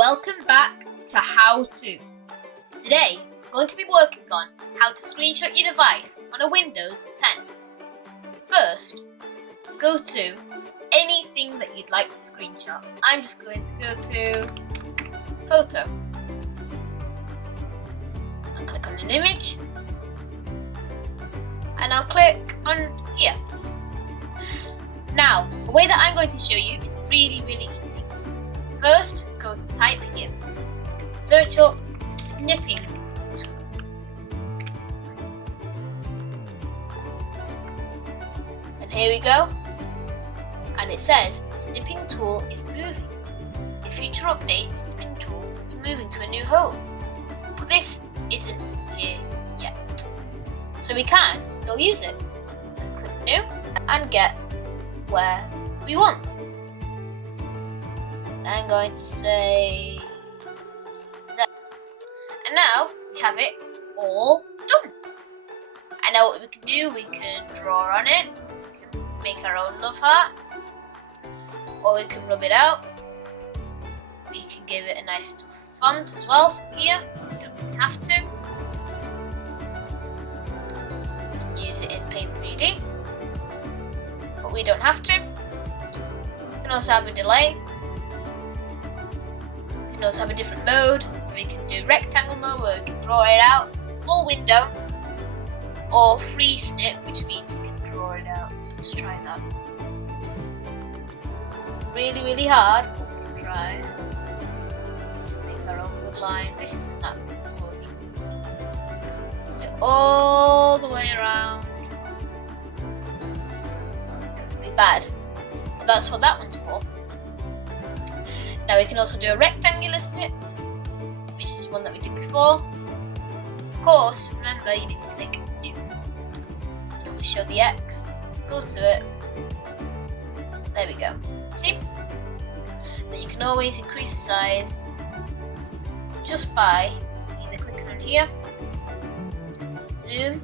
Welcome back to How To. Today, we're going to be working on how to screenshot your device on a Windows 10. First, go to anything that you'd like to screenshot. I'm just going to go to Photo and click on an image, and I'll click on here. Now, the way that I'm going to show you is really easy. First, go to type here. Search up Snipping Tool. And here we go. And it says Snipping Tool is moving. In future update, Snipping Tool is moving to a new home. But this isn't here yet. So we can still use it. So let's click New and get where we want. I'm going to say that. And now we have it all done. And now what we can do, we can draw on it, we can make our own love heart, or we can rub it out. We can give it a nice little font as well from here. We don't have to. We can use it in Paint 3D, but we don't have to. We can also have a delay. We can also have a different mode, so we can do rectangle mode where we can draw it out, full window, or free snip, which means we can draw it out. Let's try that. Really hard, but we can try to make our own good line. This isn't that good. Let's do it all the way around. It'll be bad, but that's what that one's for. Now we can also do a rectangular snip, which is one that we did before. Of course, remember you need to click New. It will show the X. Go to it. There we go. See? Then you can always increase the size just by either clicking on here, zoom,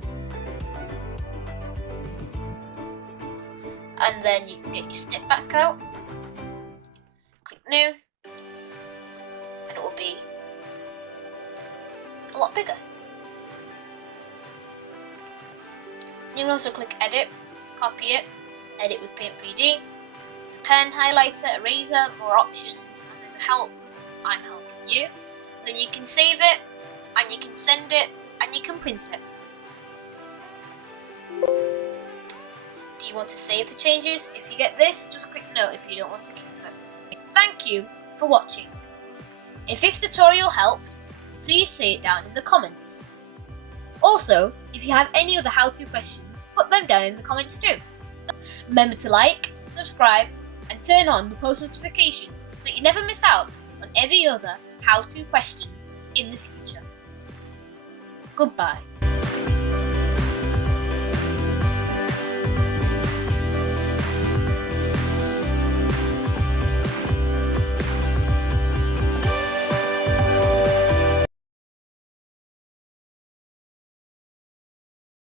and then you can get your snip back out. Click New. It will be a lot bigger. You can also click Edit, copy it, edit with Paint 3D. There's a pen, highlighter, eraser, more options, and there's a help. I'm helping you. Then you can save it, and you can send it, and you can print it. Do you want to save the changes? If you get this, just click No if you don't want to keep it. Thank you for watching. If this tutorial helped, please say it down in the comments. Also, if you have any other how-to questions, put them down in the comments too. Remember to like, subscribe, and turn on the post notifications so you never miss out on any other how-to questions in the future. Goodbye.